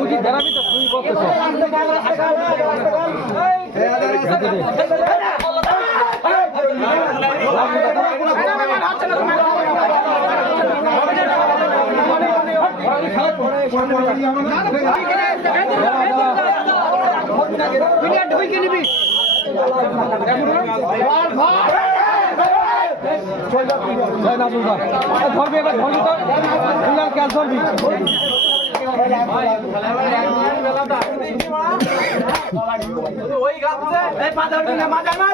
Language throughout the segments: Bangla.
উচিত দাঁড়াবি তো তুই বলতেছ ধরবি এবার ধরবি তো ক্যাশ ধরবি ওই গাছে এই পাথর কিনা মাজা না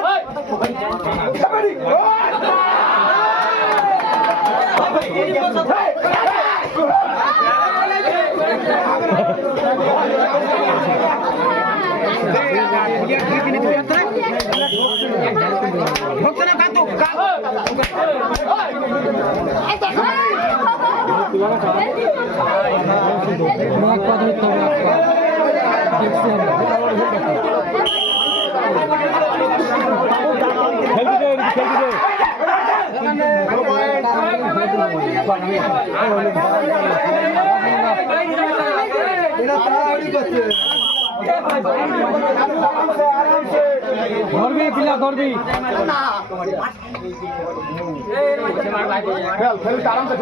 ধরবি পিলা ধরবি আরামসে